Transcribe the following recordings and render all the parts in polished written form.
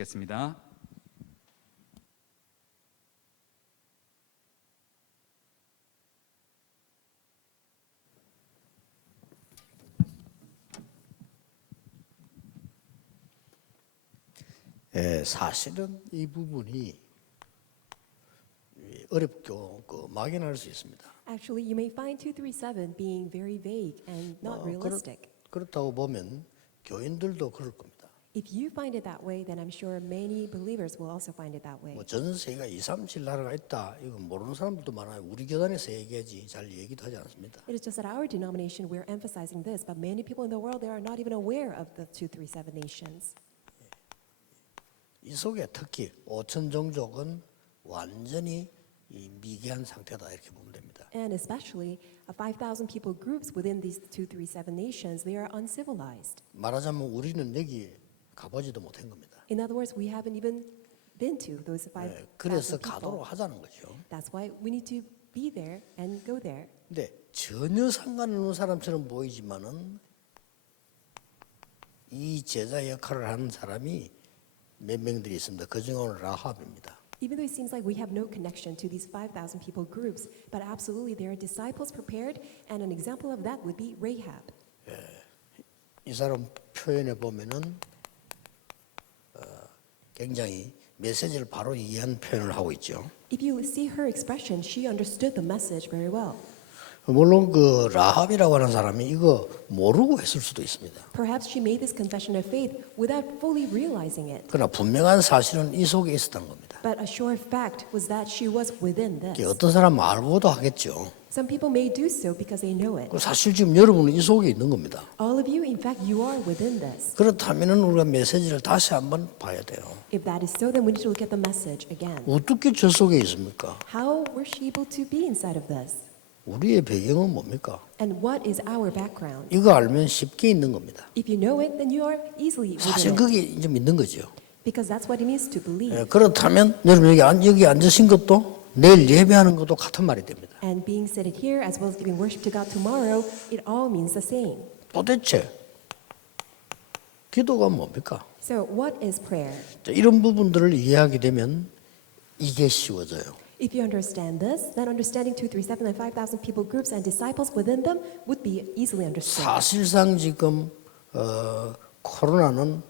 겠습니다. 사실은 이 부분이 어렵게 막연할 수 있습니다. Actually, you may find 237 being very vague and not realistic. 그렇다고 보면 교인들도 그럴 겁니다. If you find it that way, then I'm sure many believers will also find it that way. 전 세계가 237 나라가 있다. 이거 모르는 사람들도 많아요. 우리 교단에서 얘기하지 잘 얘기도 하지 않습니다. It is just that our denomination, we're emphasizing this, but many people in the world, they are not even aware of the 237 nations. 이 속에 특히 5천 종족은 완전히 미개한 상태다 이렇게 보면 됩니다. And especially 5,000 people groups within these 237 nations, they are uncivilized. 말하자면 우리는 여기 가보지도 못한 겁니다. In other words, we haven't even been to those 5,000 그래서 people. 가도록 하자는 거죠. That's why we need to be there and go there. 근데 전혀 상관없는 사람처럼 보이지만은 이 제자 역할을 하는 사람이 몇 명들이 있습니다. 그중에 오늘 라합입니다. Even though it seems like we have no connection to these 5,000 people groups, but absolutely there are disciples prepared, and an example of that would be Rahab. 이 사람 표현에 보면은 굉장히 메시지를 바로 이해한 표현을 하고 있죠. If you see her expression, she understood the message very well. 물론 그 라합이라고 하는 사람이 이거 모르고 했을 수도 있습니다. Perhaps she made this confession of faith without fully realizing it. 그러나 분명한 사실은 이 속에 있었던 겁니다. But a sure fact was that she was within 이게 this. 어떤 사람은 알고도 하겠죠. Some people may do so because they know it. 사실 지금 여러분은 이 속에 있는 겁니다. All of you, in fact, you are within this. 그렇다면은 우리가 메시지를 다시 한번 봐야 돼요. If that is so, then we need to look at the message again. 어떻게 저 속에 있습니까? How was she able to be inside of this? 우리의 배경은 뭡니까? And what is our background? 이거 알면 쉽게 있는 겁니다. If you know it, then you are easily 사실 within it. 그게 이제 믿는 거죠. Because that's what it means to believe. 그렇다면 여러분 여기 앉으신 것도 내일 예배하는 것도 같은 말이 됩니다. And being seated here, as well as giving worship to God tomorrow, it all means the same. 도대체 기도가 뭡니까? So what is prayer? 자, 이런 부분들을 이해하게 되면 이게 쉬워져요. If you understand this, then understanding 237 and 5,000 people groups and disciples within them would be easily understood. 사실상 지금 코로나는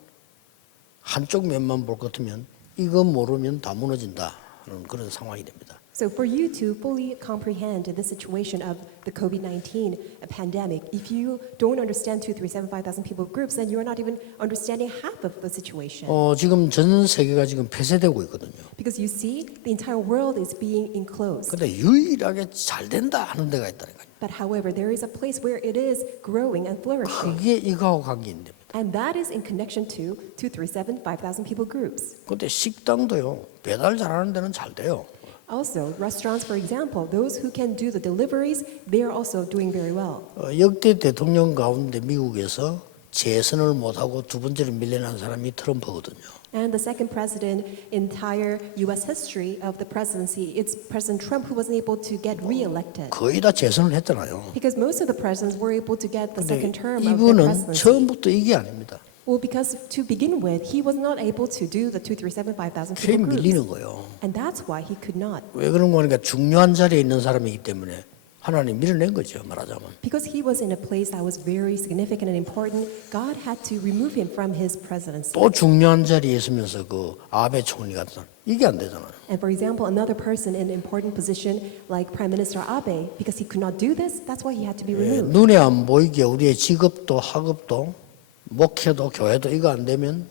한쪽 면만 볼 것 같으면 이거 모르면 다 무너진다는 그런 상황이 됩니다. So for you to fully comprehend the situation of the COVID-19 pandemic, if you don't understand 237, 5,000 people groups, then you're not even understanding half of the situation. 지금 전 세계가 지금 폐쇄되고 있거든요. Because you see, the entire world is being enclosed. 근데 유일하게 잘 된다 하는 데가 있다니까요. But however, there is a place where it is growing and flourishing. 그게 이거하고 관계 있는 겁니다. And that is in connection to 237, 5,000 people groups. 근데 식당도요. 배달 잘하는 데는 잘 돼요. Also, restaurants, for example, those who can do the deliveries, they are also doing very well. 역대 대통령 가운데 미국에서 재선을 못하고 두 번째로 밀려난 사람이 트럼프거든요. And the second president in entire U.S. history of the presidency, it's President Trump who wasn't able to get reelected. 거의 다 재선을 했잖아요. Because most of the presidents were able to get the 근데 second term of their 이분은 presidency. 처음부터 이게 아닙니다. Well, because to begin with, he was not able to do the 237, 5,000 그게 people 밀리는 groups. 거예요. And that's why he could not. 왜 그런 거니까 중요한 자리에 있는 사람이기 때문에 하나님 밀어낸 거죠. 말하자면. Because he was in a place that was very significant and important, God had to remove him from his presidency. 또 중요한 자리에 있으면서 그 아베 총리 같은 사람 이게 안 되잖아요. And for example, another person in an important position like Prime Minister Abe, because he could not do this, that's why he had to be removed. 눈에 안 보이게 우리의 직업도 학업도 목회도 교회도 이거 안 되면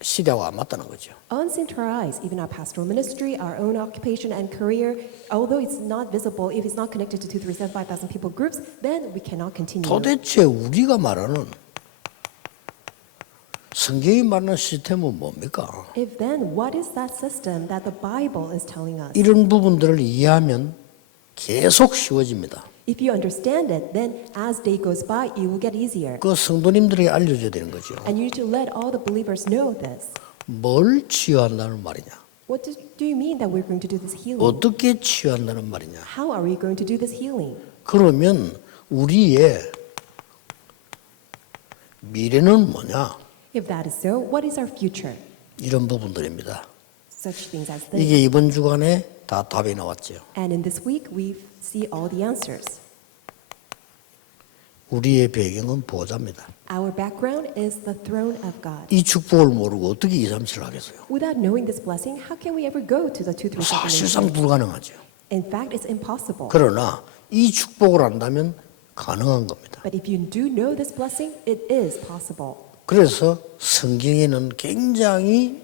시대와 안 맞다는 거죠. Unseen to our eyes, even our pastoral ministry, our own occupation and career, although it's not visible, if it's not connected to 237, 5,000 people groups, then we cannot continue. 도대체 우리가 말하는 성경이 말하는 시스템은 뭡니까? If then, what is that system that the Bible is telling us? 이런 부분들을 이해하면 계속 쉬워집니다. If you understand it, then as day goes by, it will get easier. 그 성도님들에게 알려줘야 되는 거죠. And you need to let all the believers know this. 뭘 치유한다는 말이냐? What do you mean that we're going to do this healing? 어떻게 치유한다는 말이냐? How are we going to do this healing? 그러면 우리의 미래는 뭐냐? If that is so, what is our future? 이런 부분들입니다. Such things as this. 이게 이번 주간에 다 답이 나왔죠. And in this week, we see all the answers. 우리의 배경은 보호자입니다. Our background is the throne of God. 이 축복을 모르고 어떻게 2, 3, 7을 하겠어요? Without knowing this blessing, how can we ever go to the 2, 3, 7? 사실상 불가능하죠. In fact, it's impossible. 그러나 이 축복을 안다면 가능한 겁니다. But if you do know this blessing, it is possible. 그래서 성경에는 굉장히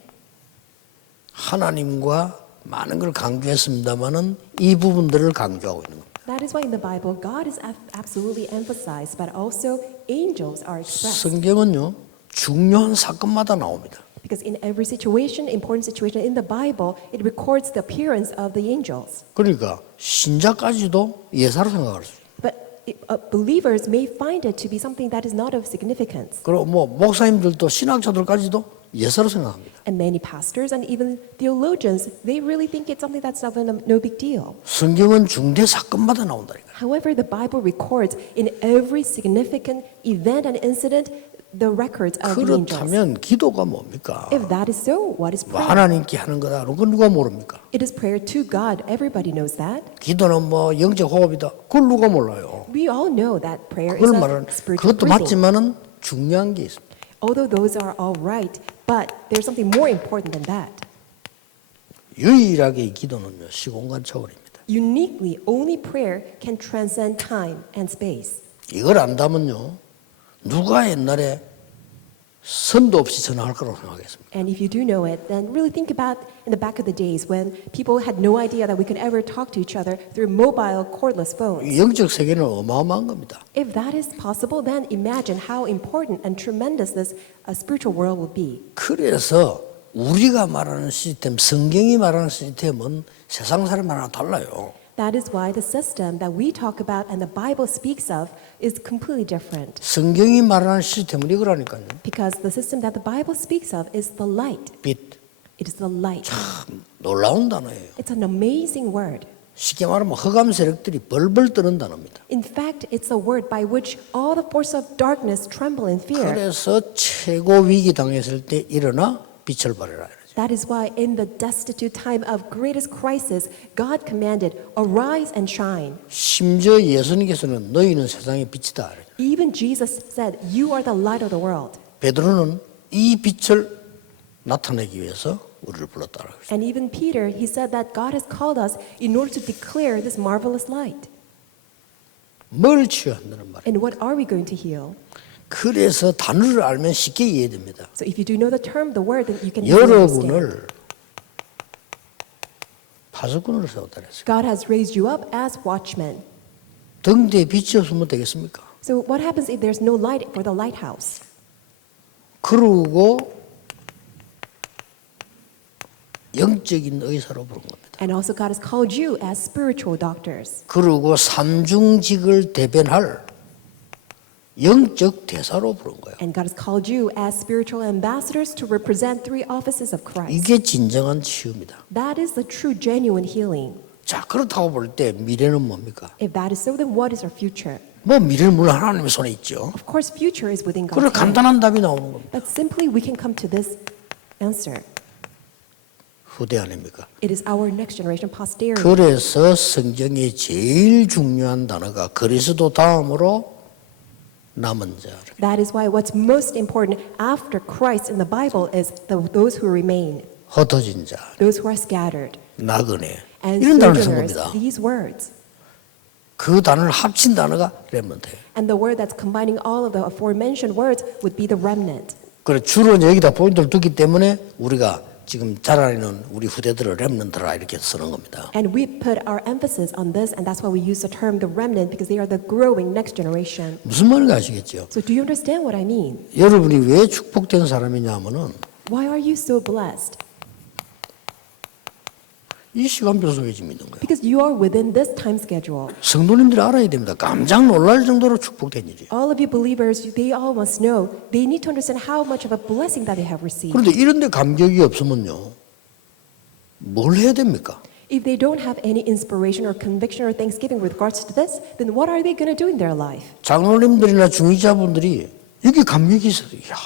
하나님과 많은 걸 강조했습니다마는 이 부분들을 강조하고 있는 겁니다. That is why in the Bible, God is absolutely emphasized, but also angels are expressed. 성경은요 중요한 사건마다 나옵니다. Because in every situation, important situation in the Bible, it records the appearance of the angels. 그러니까 신자까지도 예사로 생각할 수 있어요. But believers may find it to be something that is not of significance. 그리고 뭐 목사님들도 신학자들까지도 예사로 생각합니다. And many pastors and even theologians, they really think it's something that's no big deal. 성경은 중대 사건마다 나온다니까. However, the Bible records in every significant event and incident the records of the angels. 그렇다면 기도가 뭡니까? If that is so, what is 뭐 prayer? 하나님께 하는 거다. 그건 누가 모릅니까? It is prayer to God. Everybody knows that. 기도는 뭐 영적 호흡이다. 그걸 누가 몰라요? We all know that prayer is 그걸 a 말하는 spiritual 그것도 breathing. 맞지만은 중요한 게 있습니다. Although those are all right, but there's something more important than that. 유일하게 이 기도는요 시공간 초월입니다. Uniquely, only prayer can transcend time and space. 이걸 안다면요 누가 옛날에 선도 없이 전화할 거라고 생각했습니다. And if you do know it, then really think about in the back of the days when people had no idea that we could ever talk to each other through mobile cordless phones. 영적 세계는 어마어마한 겁니다. If that is possible, then imagine how important and tremendous this spiritual world will be. 그래서 우리가 말하는 시스템, 성경이 말하는 시스템은 세상 사람하고 달라요. That is why the system that we talk about and the Bible speaks of is completely different. 성경이 말하는 시스템은 이거라니까요. Because the system that the Bible speaks of is the light. 빛. It is the light. 참 놀라운 단어예요. It's an amazing word. 쉽게 말하면 흑암 세력들이 벌벌 떠는 단어입니다. In fact, it's a word by which all the forces of darkness tremble in fear. 그래서 최고 위기 당했을 때 일어나 빛을 발해라. That is why in the destitute time of greatest crisis, God commanded, arise and shine. 심지어 예수님께서는 너희는 세상의 빛이다. Even Jesus said, you are the light of the world. 베드로는 이 빛을 나타내기 위해서 우리를 불렀다라고 했어요. And even Peter, he said that God has called us in order to declare this marvelous light. 뭘 치유한다는 말이에요. And what are we going to heal? 그래서 단어를 알면 쉽게 이해됩니다. So if you do know the term, the word, then you can easily understand. 여러분을 파수꾼으로 세웠다 그랬어요. God has raised you up as watchmen. 등대에 빛이 없으면 되겠습니까? So what happens if there's no light for the lighthouse? 그러고 영적인 의사로 부른 겁니다. And also God has called you as spiritual doctors. 그리고 삼중직을 대변할 영적 대사로 부른 거예요. And God has called you as spiritual ambassadors to represent three offices of Christ. 이게 진정한 치유입니다. That is the true, genuine healing. 자, 그렇다고 볼 때 미래는 뭡니까? If that is so, then what is our future? 뭐 미래는 물론 하나님의 손에 있죠. Of course, future is within 그래 God's hand. 간단한 답이 나오는 겁니다. But simply, we can come to this answer. 후대 아닙니까? It is our next generation posterity. 그래서 성경의 제일 중요한 단어가 그리스도 다음으로 남은 자. That is why what's most important after Christ in the Bible is those who remain, 흩어진 자, those who are scattered, 나그네 and 이런 단어를 쓴 sojourners. 겁니다. These words. 그 단어를 합친 단어가 렘넌트예요. And the word that's combining all of the aforementioned words would be the remnant. 그래 주로 여기다 포인트를 두기 때문에 우리가 지금 자라나는 우리 후대들을 렘넌트라 이렇게 쓰는 겁니다. And we put our emphasis on this, and that's why we use the term the remnant, because they are the growing next generation. 무슨 말인지 아시겠죠? So do you understand what I mean? 여러분이 왜 축복된 사람이냐면은 Why are you so blessed? 이 시간표 속에 지금 있는 거예요. Because you are within this time schedule. 성도님들이 알아야 됩니다. 깜짝 놀랄 정도로 축복된 일이에요. All of you believers, they all must know, they need to understand how much of a blessing that they have received. 그런데 이런 데 감격이 없으면요. 뭘 해야 됩니까? If they don't have any inspiration or conviction or thanksgiving with regards to this, then what are they going to do in their life? 장로님들이나 중위자분들이 여기 감격이 있어요. 야,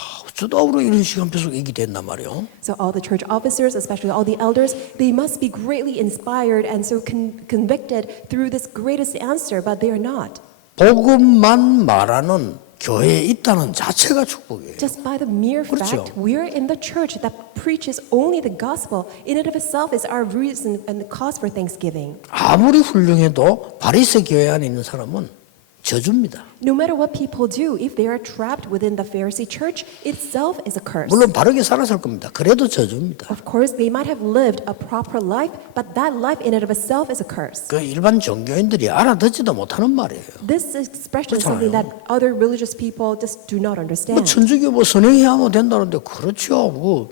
주도적으로 이런 시간표 속에 있게 된단 말이에요. So all the church officers, especially all the elders, they must be greatly inspired and so convicted through this greatest answer, but they are not. 복음만 말하는 교회에 있다는 자체가 축복이에요. Just by the mere 그렇죠. fact we're in the church that preaches only the gospel, in and of itself is our reason and the cause for thanksgiving. 아무리 훌륭해도 바리새 교회 안에 있는 사람은 저주입니다. No matter what people do, if they are trapped within the Pharisee church, itself is a curse. 물론 바르게 살았을 겁니다. 그래도 저주입니다. Of course, they might have lived a proper life, but that life in and of itself is a curse. 그 일반 종교인들이 알아듣지도 못하는 말이에요. This expression is something that other religious people just do not 뭐 understand. 천주교 뭐 선행해야 하면 된다는데 그렇죠. 뭐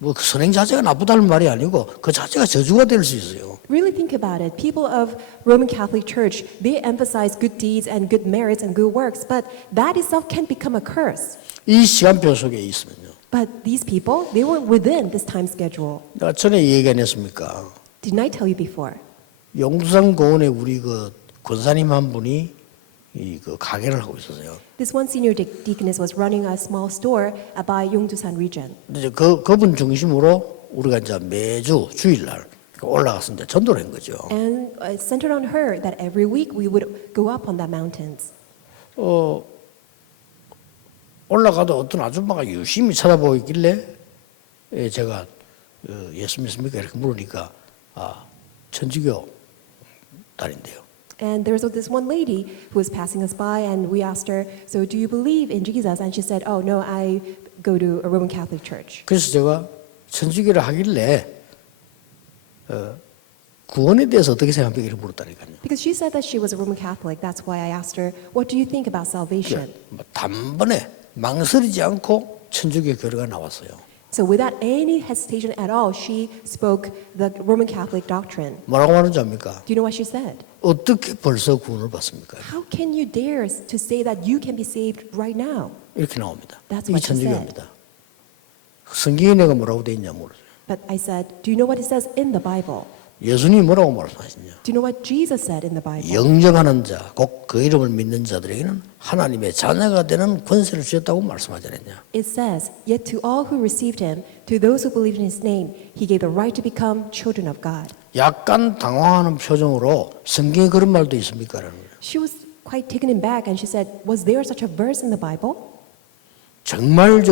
그 선행 자체가 나쁘다는 말이 아니고 그 자체가 저주가 될 수 있어요. Really think about it. People of Roman Catholic Church, they emphasize good deeds and good merits and good works, but that itself can become a curse. 이 시간표 속에 있으면요. But these people, they weren't within this time schedule. 내가 전에 얘기 안 했습니까? Didn't I tell you before? 용두산 고원에 우리 그 권사님 한 분이 그 가게를 하고 있었어요. This one senior deaconess was running a small store by Yongdusan region. 근데 이제 그분 중심으로 우리가 이제 매주 주일날 올라가서 이제 전도를 한 거죠. And it centered on her that every week we would go up on the mountains. 올라가도 어떤 아줌마가 유심히 쳐다보고 있길래 제가 예수 믿습니까? 이렇게 물으니까 천주교 딸인데요. And there was this one lady who was passing us by, and we asked her, "So do you believe in Jesus?" And she said, "Oh no, I go to a Roman Catholic church." 그래서 제가 천주교를 하길래 구원에 대해서 어떻게 생각합니까? 이렇게 물었다니까요. Because she said that she was a Roman Catholic. That's why I asked her, "What do you think about salvation?" 뭐 단번에 망설이지 않고 천주교 교리가 나왔어요. So without any hesitation at all, she spoke the Roman Catholic doctrine. 뭐라고 말하는지 압니까? Do you know what she said? 어떻게 벌써 구원을 받습니까? How can you dare to say that you can be saved right now? 이렇게 나옵니다. That's 이게 what she 천주교입니다. 성경에 내가 뭐라고 돼 있냐 물었어요. But I said, "Do you know what it says in the Bible? 예수님이 뭐라고 말씀하시냐? Do you know what Jesus said in the Bible?" 영접하는 자, 곧 그 이름을 믿는 자들에게는 하나님의 자녀가 되는 권세를 주셨다고 말씀하지 않았냐? It says, "Yet to all who received him, to those who believed in his name, he gave the right to become children of God." 약간 당황하는 표정으로 성경에 그런 말도 있습니까? 라는 거예요. She was quite taken aback and she said, "Was there such a verse in the Bible?" 정말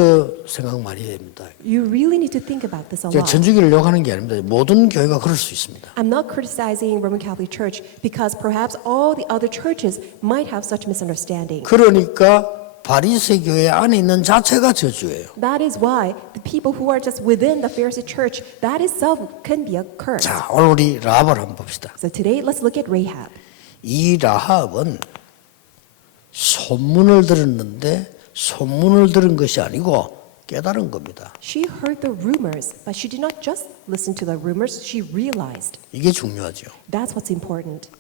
생각 많이 됩니다. You really need to think about this a 제가 lot. 천주교를 욕하는 게 아닙니다. 모든 교회가 그럴 수 있습니다. I'm not criticizing Roman Catholic Church because perhaps all the other churches might have such misunderstanding. 그러니까 바리새 교회 안에 있는 자체가 저주예요. That is why the people who are just within the Pharisee church, that itself can be a curse. 자, 오늘 우리 라합을 한번 봅시다. So today, let's look at Rahab. 이 라합은 소문을 들었는데 소문을 들은 것이 아니고 깨달은 겁니다. She heard the rumors, but she did not just listen to the rumors, she realized. 이게 중요하죠. That's what's important.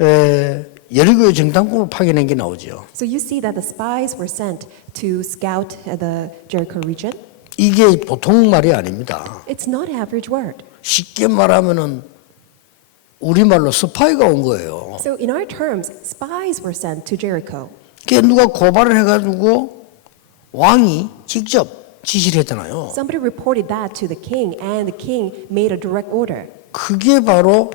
여리고의 정탐꾼을 파견한 게 나오죠. So you see that the spies were sent to scout the Jericho region. 이게 보통 말이 아닙니다. It's not average word. 쉽게 말하면은 우리말로 스파이가 온 거예요. So in our terms, spies were sent to Jericho. 그게 누가 고발을 해가지고 왕이 직접 지시를 했잖아요. Somebody reported that to the king, and the king made a direct order. 그게 바로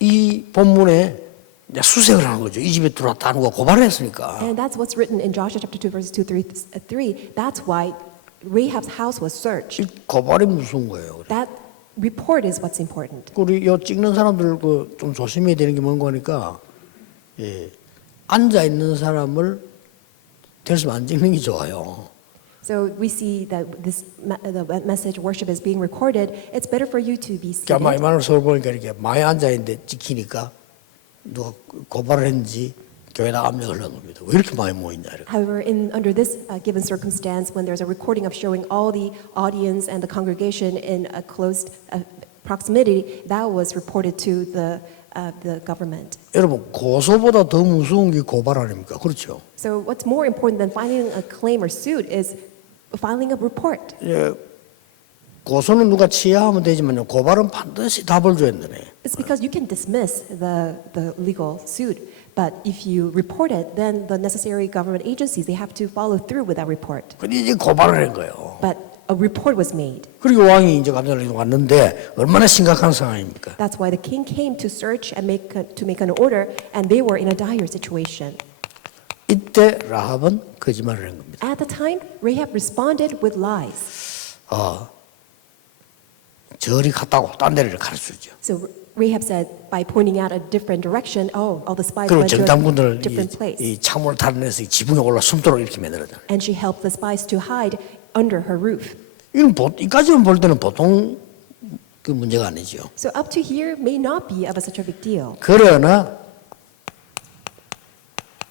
이 본문에 이제 수색을 하는 거죠. 이 집에 들어왔다 하는 거 고발을 했으니까. And that's what's written in Joshua chapter 2, verses 2, 3. That's why Rahab's house was searched. 이 고발이 무서운 거예요. That report is what's important. 우리 요 찍는 사람들 좀 조심해야 되는 게 뭔가 하니까 앉아 있는 사람을 됐으면 안 찍는 게 좋아요. So we see that the message worship is being recorded. It's better for you to be seated. 아마 이만을 서울 보니까 이렇게 많이 앉아 있는데 찍히니까 누가 고발을 했는지 교회다 압력을 넣는 겁니다. 왜 이렇게 많이 모이냐 이렇게. However, under this given circumstance, when there's a recording of showing all the audience and the congregation in a close proximity, that was reported to the government. 여러분 고소보다 더 무서운 게 고발 아닙니까? 그렇죠? So what's more important than filing a claim or suit is filing a report. 고소는 누가 취하하면 되지만요. 고발은 반드시 답을 줘야 되네. It's because you can dismiss the legal suit, But if you report it, then the necessary government agencies, they have to follow through with that report. 근데 이제 고발을 한 거예요. But a report was made. 그리고 왕이 이제 깜짝 놀라서 왔는데 얼마나 심각한 상황입니까? That's why the king came to search and to make an order, and they were in a dire situation. 이때 라합은 거짓말을 한 겁니다. At the time, Rahab responded with lies. 저리 갔다고 딴 데를 가르쳐주죠. So Rahab said, by pointing out a different direction, all the spies 그리고 went to a 정탐꾼들을 different place. 이 창문을 타는데서 지붕에 올라 숨도록 이렇게 만들었잖아요. And she helped the spies to hide under her roof. 이까지만 볼 때는 보통 그 문제가 아니죠. So up to here may not be of such a big deal. 그러나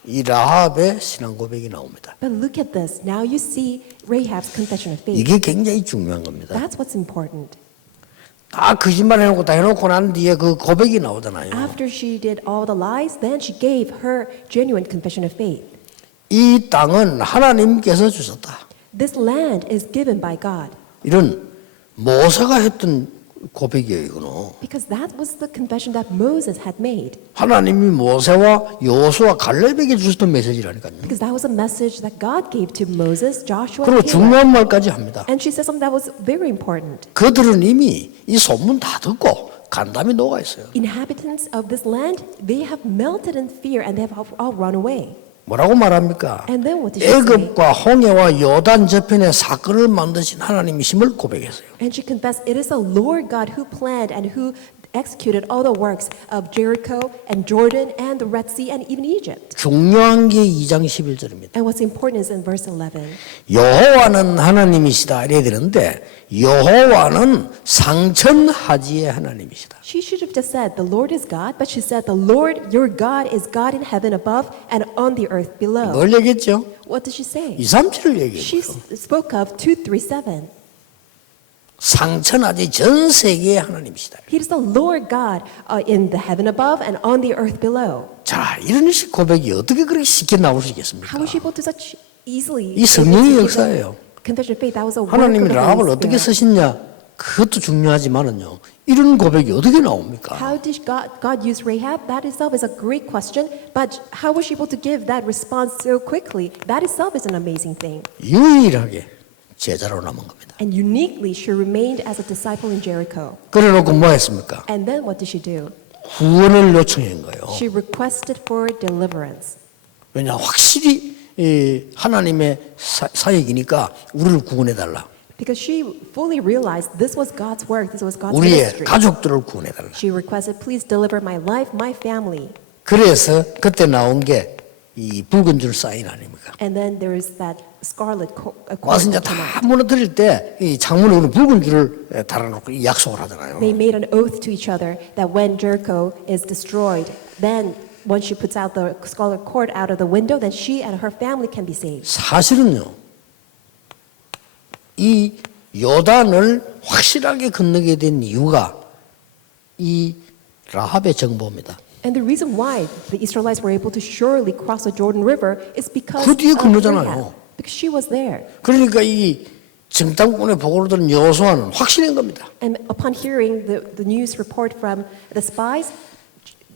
이 라합의 신앙 고백이 나옵니다. But look at this. Now you see Rahab's confession of faith. 이게 굉장히 중요한 겁니다. That's what's important. 다 거짓말 해놓고 다 해놓고 난 뒤에 그 고백이 나오잖아요. After she did all the lies, then she gave her genuine confession of faith. 이 땅은 하나님께서 주셨다. This land is given by God. 이런 모세가 했던 고백이에요, 이거는. Because that was the confession that Moses had made. 하나님이 모세와 여호수아 갈렙에게 주셨던 메시지라니까요. Because that was a message that God gave to Moses, Joshua, 그리고 and Caleb. 중요한 말까지 합니다. And she said something that was very important. 그들은 이미 이 소문 다 듣고 간담이 녹아 있어요. Inhabitants of this land, they have melted in fear and they have all run away. 뭐라고 말합니까? And then what did she say? 애굽과 홍해와 요단 저편의 사건을 만드신 하나님이심을 고백했어요. And she confessed, it is the Lord God who planned and who executed all the works of Jericho and Jordan and the Red Sea and even Egypt. 중요한 게 2장 11절입니다. And what's important is in verse 11. 여호와는 하나님이시다 이래야 되는데 여호와는 상천하지의 하나님이시다. She should have just said, the Lord is God, but she said, the Lord, your God, is God in heaven above and on the earth below. 뭘 얘기했죠? What did she say? 2, 3, 7을 She 얘기했죠. spoke of 2, 3, 7. 상천하지 전 세계의 하나님이시다. He is the Lord God in the heaven above and on the earth below. 자, 이런 식 고백이 어떻게 그렇게 쉽게 나올 수 있겠습니까? How was she able to such easily? 이 성령의 역사예요. Confession of faith. That was a work 하나님이 of the 라합을 Holy 어떻게 Spirit. 쓰셨냐? 그것도 중요하지만은요. 이런 고백이 어떻게 나옵니까? How did God use Rahab? That itself is a great question. But how was she able to give that response so quickly? That itself is an amazing thing. 유일하게 제자로 남은 겁니다. And uniquely, she remained as a disciple in Jericho. 그래놓고 뭐 했습니까? And then what did she do? 구원을 요청한 거예요. She requested for deliverance. 왜냐 확실히 하나님의 사역이니까 우리를 구원해달라. Because she fully realized this was God's work, this was God's 우리의 ministry. 가족들을 구원해달라. She requested, please deliver my life, my family. 그래서 그때 나온 게 이 붉은 줄 사인 아닙니까? And then there is that scarlet cord 와서 이제 that came 다 out. 무너뜨릴 때 이 창문에 우리 붉은 줄을 달아놓고 이 약속을 하잖아요. They made an oath to each other that when Jericho is destroyed, then when she puts out the scarlet cord out of the window, then she and her family can be saved. 사실은요. 이 요단을 확실하게 건너게 된 이유가 이 라합의 정보입니다. And the reason why the Israelites were able to surely cross the Jordan River is because 그 뒤에 of 건너잖아요. Rahab. Because she was there. 그러니까 이 정탐꾼의 보고를 들은 여호수아는 확신한 겁니다. And upon hearing the news report from the spies,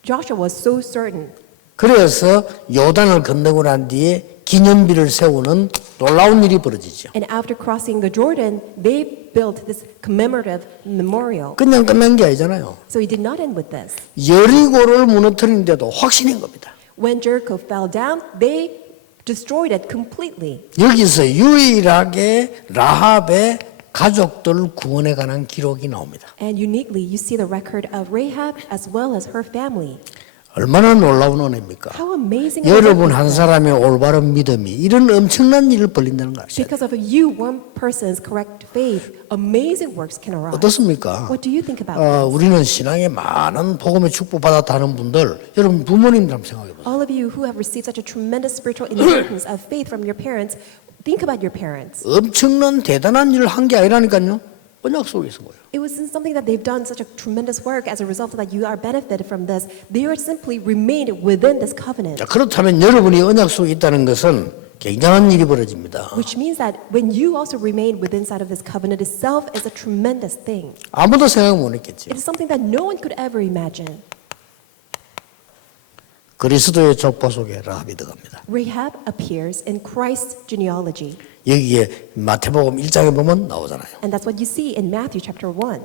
Joshua was so certain. 그래서 요단을 건너고 난 뒤에 기념비를 세우는 놀라운 일이 벌어지죠. And after crossing the Jordan, they built this commemorative memorial. 그냥 끝난 게 아니잖아요. So it did not end with this. 여리고를 무너뜨리는데도 확신한 겁니다. When Jericho fell down, they destroyed it completely. 여기서 유일하게 라합의 가족들 구원에 관한 기록이 나옵니다. And uniquely, you see the record of Rahab as well as her family. 얼마나 놀라운 은혜입니까? How amazing! 여러분 한 사람의 올바른 믿음이 이런 엄청난 일을 벌린다는 거 아시죠? Because of you, one person's correct faith, amazing works can arise. 어떻습니까? What do you think about this? 우리는 신앙에 많은 복음의 축복 받았다는 분들, 여러분 부모님들 한번 생각해 보세요. All of you who have received such a tremendous spiritual inheritance of faith from your parents, think about your parents. 엄청난 대단한 일을 한 게 아니라니까요. 언약 속에 있은 거예요. It wasn't something that they've done such a tremendous work as a result that you are benefited from this. They are simply remained within this covenant. 자, 그렇다면 여러분이 언약 속에 있다는 것은 굉장한 일이 벌어집니다. Which means that when you also remain within inside of this covenant itself is a tremendous thing. 아무도 생각 못 했겠죠. It is something that no one could ever imagine. 그리스도의 족보 속에 라합이 들어갑니다. Rahab appears in Christ's genealogy. 여기에 마태복음 1장에 보면 나오잖아요. And that's what you see in Matthew chapter 1.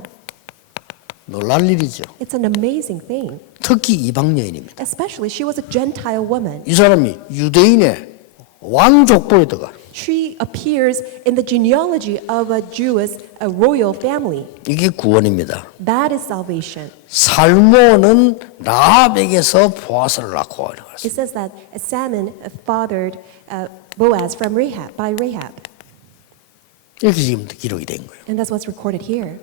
놀랄 일이죠. It's an amazing thing. 특히 이방 여인입니다. Especially, she was a Gentile woman. 이 사람이 유대인의 왕 족보에 들어가. She appears in the genealogy of a Jewish, a royal family. 이게 구원입니다. That is salvation. 살모는 라합에게서 보아스를 낳고 이렇게 It says that Salmon fathered Boaz from Rahab, by Rahab. 이렇게 지금 기록이 된 거예요. And that's what's recorded here.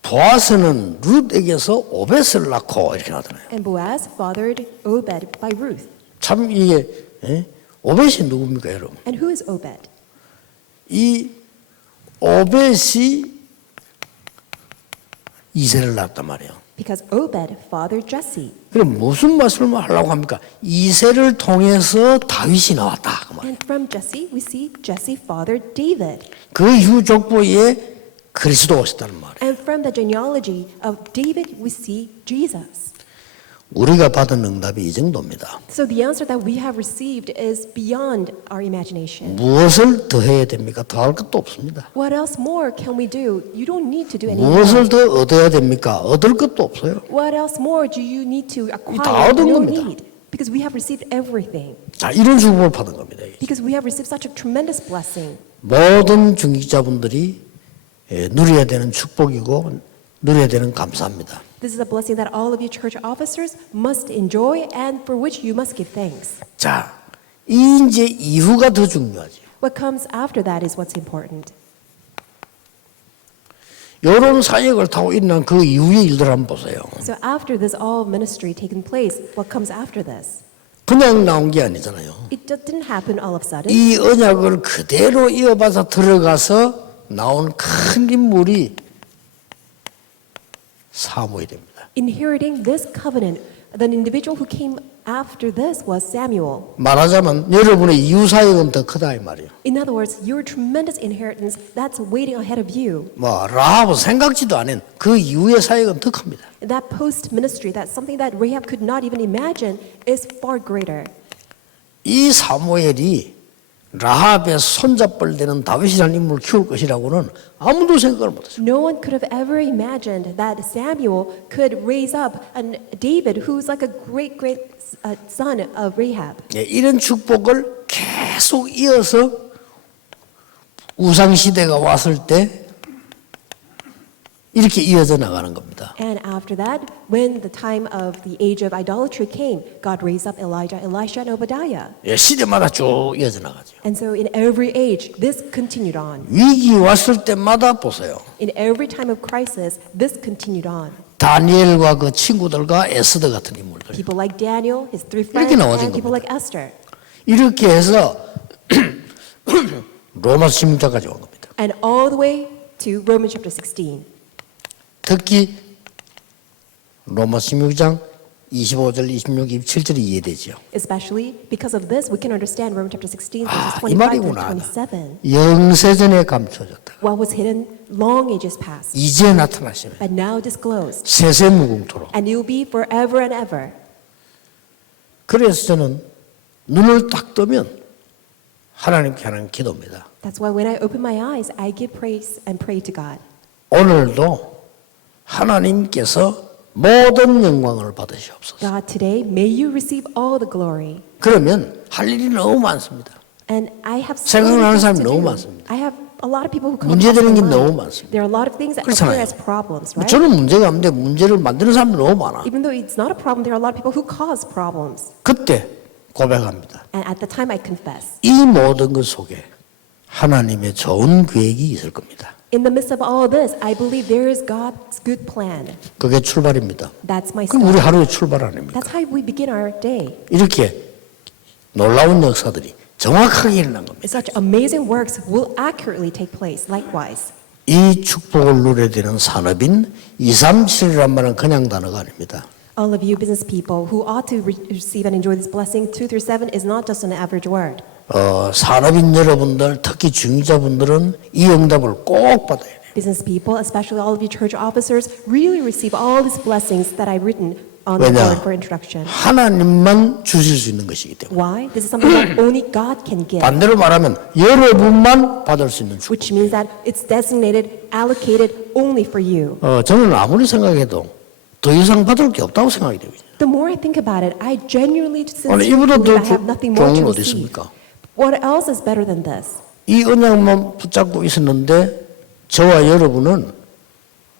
보아스는 룻에게서 오벳을 낳고 이렇게 나타나요. And Boaz fathered Obed by Ruth. 참 이게 오벳이 누굽니까 여러분? And who is Obed? 이 오벳이 이세를 낳았단 말이에요. Because Obed fathered Jesse. 그럼 무슨 말씀을 하려고 합니까? 이세를 통해서 다윗이 나왔다. 그 말. And from Jesse, we see Jesse fathered David. 그 이후 족보에 그리스도 오셨다는 말이에요. And from the genealogy of David, we see Jesus. 우리가 받은 응답이 이 정도입니다. So the answer that we have received is beyond our imagination. 무엇을 더 해야 됩니까? 더 할 것도 없습니다. What else more can we do? You don't need to do any more. 무엇을 더 얻어야 됩니까? 얻을 것도 없어요. What else more do you need to 다 acquire? 얻은 No 겁니다. need. Because we have received everything. 자, 이런 축복을 받은 겁니다. Because we have received such a tremendous blessing. 모든 중직자분들이 누려야 되는 축복이고 누려야 되는 감사합니다. This is a blessing that all of you church officers must enjoy and for which you must give thanks. 자, 이 이제 이후가 더 중요하죠. What comes after that is what's important. 이런 사역을 타고 일어난 그 이후의 일들 한번 보세요. So after this all ministry taken place, what comes after this? 그냥 나온 게 아니잖아요. It didn't happen all of a sudden. 이 언약을 그대로 이어받아 들어가서 나온 큰 인물이 사무엘입니다. Inheriting this covenant, the individual who came after this was Samuel. 말하자면 여러분의 이후 사역은 더 크다 이 말이에요. In other words, your tremendous inheritance that's waiting ahead of you. 뭐 라합은 생각지도 않은 그 이후의 사역은 더 큽니다. That post ministry, that's something that Rahab could not even imagine, is far greater. 이 사무엘이 라합의 손잡벌 되는 다윗이라는 인물을 키울 것이라고는 아무도 생각을 못했어요. No one could have ever imagined that Samuel could raise up a David who's like a great son of Rahab. 예, 이런 축복을 계속 이어서 우상 시대가 왔을 때 이렇게 이어져 나가는 겁니다. And after that, when the time of the age of idolatry came, God raised up Elijah, Elisha, and Obadiah. 예, 시대마다 쭉 이어져 나가죠. And so in every age, this continued on. 위기 왔을 때마다 보세요. In every time of crisis, this continued on. 다니엘과 그 친구들과 에스더 같은 인물들 People like Daniel, his three 이렇게 friends, 나와진 and people 겁니다. like Esther. 이렇게 해서 로마서 16장까지 온 겁니다. And all the way to Romans chapter 16. 특히 로마서 16장 25절, 26, 27절이 이해되죠. Especially because of this, we can understand Romans chapter 16, 아, verses 이 25 말이구나. through 27. 영세전에 감춰졌다. What was hidden long ages past, 이제 나타나시면 but now disclosed. 세세무궁토록. And it will be forever and ever. 그래서 저는 눈을 딱 뜨면 하나님께 하는 기도입니다. That's why when I open my eyes, I give praise and pray to God. 오늘도 하나님께서 모든 영광을 받으시옵소서. God, today, may you receive all the glory. 그러면 할 일이 너무 많습니다. And I have so 생각나는 many things 사람이 to 너무 do. 많습니다. I have a lot of people who come 문제되는 across 게 my 너무 mind. 많습니다. There are a lot of things that 그렇잖아요. appear as problems, right? 저는 문제가 없는데 문제를 만드는 사람이 너무 많아. Even though it's not a problem, there are a lot of people who cause problems. 그때 고백합니다. And at the time, I confess. 이 모든 것 속에 하나님의 좋은 계획이 있을 겁니다. In the midst of all this, I believe there is God's good plan. 그게 출발입니다. That's my 그럼 우리 start. 하루의 출발 아닙니까? That's how we begin our day. 이렇게 놀라운 역사들이 정확하게 일어난 겁니다. Such amazing works will accurately take place likewise. 이 축복을 누려야 되는 산업인 237이란 말은 그냥 단어가 아닙니다. All of you business people who ought to receive and enjoy this blessing, 2 through 7 is not just an average word. 산업인 여러분들, 특히 중위자분들은 이 응답을 꼭 받아야 돼요. Business people, especially all of you church officers, really receive all these blessings that I've written on the 왜냐? board for introduction. 하나님만 주실 수 있는 것이기 때문에. Why? This is something that only God can give, 반대로 말하면 여러분만 받을 수 있는 축복. which means that it's designated, allocated only for you. 저는 아무리 생각해도 더 이상 받을 게 없다고 생각이 되거든요. The more I think about it, I genuinely 아니, sincerely 이보다 believe I 더 have nothing more 좋은 to 건 어디 receive. 있습니까? What else is better than this? 이 언약만 붙잡고 있었는데 저와 여러분은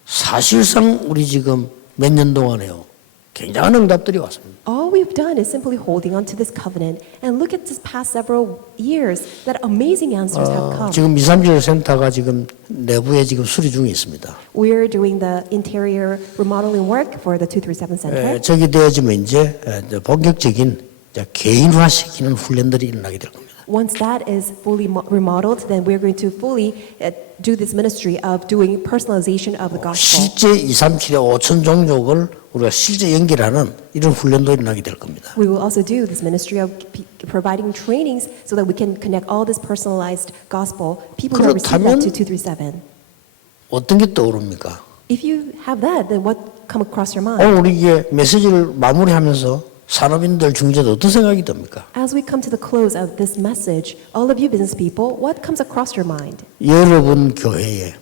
사실상 우리 지금 몇 년 동안에요. 굉장한 응답들이 왔습니다. All we've done is simply holding on to this covenant. And look at this past several years that amazing answers have come. 지금 237 센터가 지금 내부에 지금 수리 중에 있습니다. We're doing the interior remodeling work for the 237 Center. 저기 되어지면 이제 본격적인 이제 개인화시키는 훈련들이 일어나게 될 겁니다. Once that is fully remodeled, then we're going to fully do this ministry of doing personalization of the gospel. 실제 237의 5천 종족을 우리가 실제 연결하는 이런 훈련도 일어나게 될 겁니다. We will also do this ministry of providing trainings so that we can connect all this personalized gospel. People who receive that to 237. 어떤 게 떠오릅니까? If you have that, then what come across your mind? 오늘 우리 이게 메시지를 마무리하면서 산업인들, 중재들 어떤 생각이 듭니까? As we come to the close of this message, all of you business people, what comes across your mind? 여러분 교회에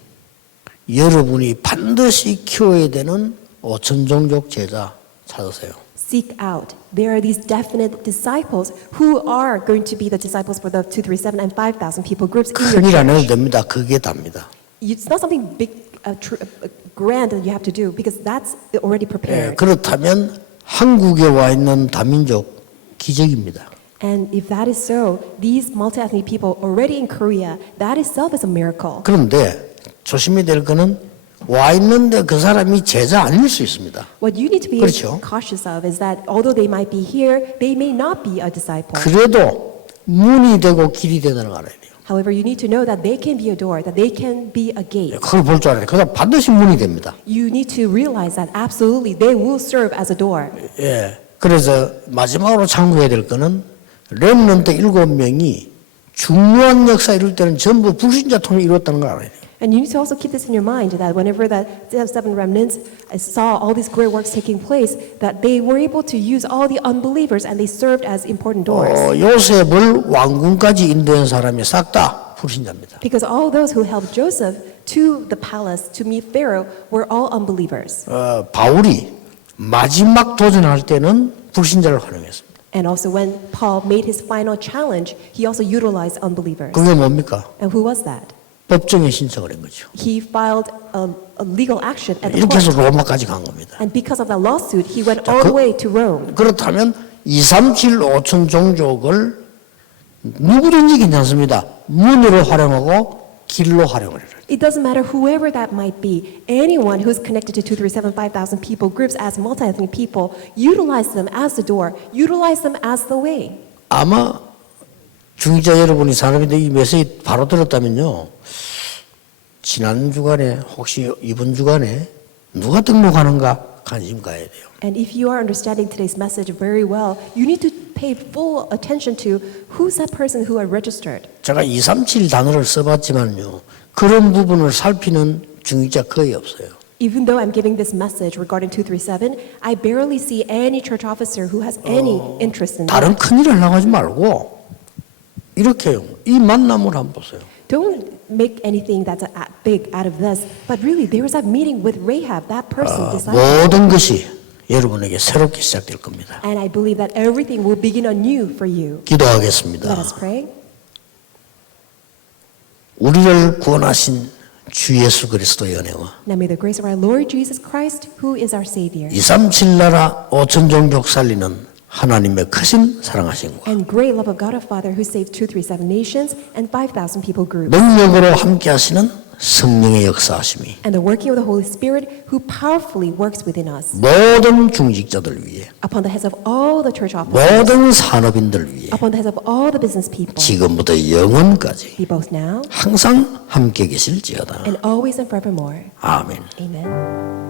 여러분이 반드시 키워야 되는 5천 종족 제자 찾으세요. Seek out. There are these definite disciples who are going to be the disciples for the 237 and 5,000 people groups in your 큰일 안 해도 church. 됩니다. 그게 답니다. It's not something big, grand that you have to do because that's already prepared. 그렇다면 한국에 와 있는 다민족 기적입니다. And if that is so, these multi-ethnic people already in Korea, that itself is a miracle. 그런데 조심해야 될 거는 와 있는데 그 사람이 제자 아닐 수 있습니다. What you need to be 그렇죠. cautious of is that although they might be here, they may not be a disciple. 그래도 문이 되고 길이 되다는 걸 알아야 돼요. However, you need to know that they can be a door, that they can be a gate. 그걸 볼 줄 알아야 돼요. 그다음 반드시 문이 됩니다. You need to realize that absolutely they will serve as a door. 예. 그래서 마지막으로 참고해야 될 거는 렘넌트 7명이 중요한 역사 이룰 때는 전부 불신자 통해 이뤘다는 걸 알아야 돼요. And you need to also keep this in your mind that whenever that 7 remnants saw all these great works taking place, that they were able to use all the unbelievers and they served as important doors. 요셉을 왕궁까지 인도한 사람이 싹 다 불신자입니다. Because all those who helped Joseph to the palace to meet Pharaoh were all unbelievers. 바울이 마지막 도전할 때는 불신자를 활용했습니다. And also when Paul made his final challenge, he also utilized unbelievers. 그게 뭡니까? And who was that? 법정에 신청을 한 거죠. He filed a legal action at the 이렇게 해서 court. 로마까지 간 겁니다. And because of that lawsuit, he went all the way to Rome. 그렇다면 237 5천 종족을 누구든지 괜찮습니다. 문으로 활용하고 길로 활용을 해라. It doesn't matter whoever that might be. Anyone who's connected to 237, 5,000 people groups as multi-ethnic people, utilize them as the door, utilize them as the way. 아마 중직자 여러분이 산업인데 이 메시지 바로 들었다면요. 지난 주간에 혹시 이번 주간에 누가 등록하는가 관심 가야 돼요. And if you are understanding today's message very well, you need to pay full attention to who's that person who are registered. 제가 237 단어를 써봤지만요. 그런 부분을 살피는 중직자 거의 없어요. Even though I'm giving this message regarding 237, I barely see any church officer who has any interest in 다른 that. 큰일 하려고 하지 말고 이렇게요. 이 만남을 한번 보세요. Don't make anything that's big out of this, but really there was that meeting with Rahab, that person, disciple. 모든 것이 여러분에게 새롭게 시작될 겁니다. And I believe that everything will begin anew for you. 기도하겠습니다. Let us pray. 우리를 구원하신 주 예수 그리스도의 은혜와 Now may the grace of our Lord Jesus Christ, who is our Savior, 237 나라 5천 종족 살리는 하나님의 크신 사랑하심과 and great love of God our Father, who saved 237 nations and 5,000 people groups, 능력으로 함께 하시는 성령의 역사하심이 and the working of the Holy Spirit, who powerfully works within us, 모든 중직자들 위해 upon the heads of all the church officers, 모든 산업인들 위해 upon the heads of all the business people, 지금부터 영원까지 be both now 항상 함께 계실지어다. and always and forevermore. 아멘. Amen.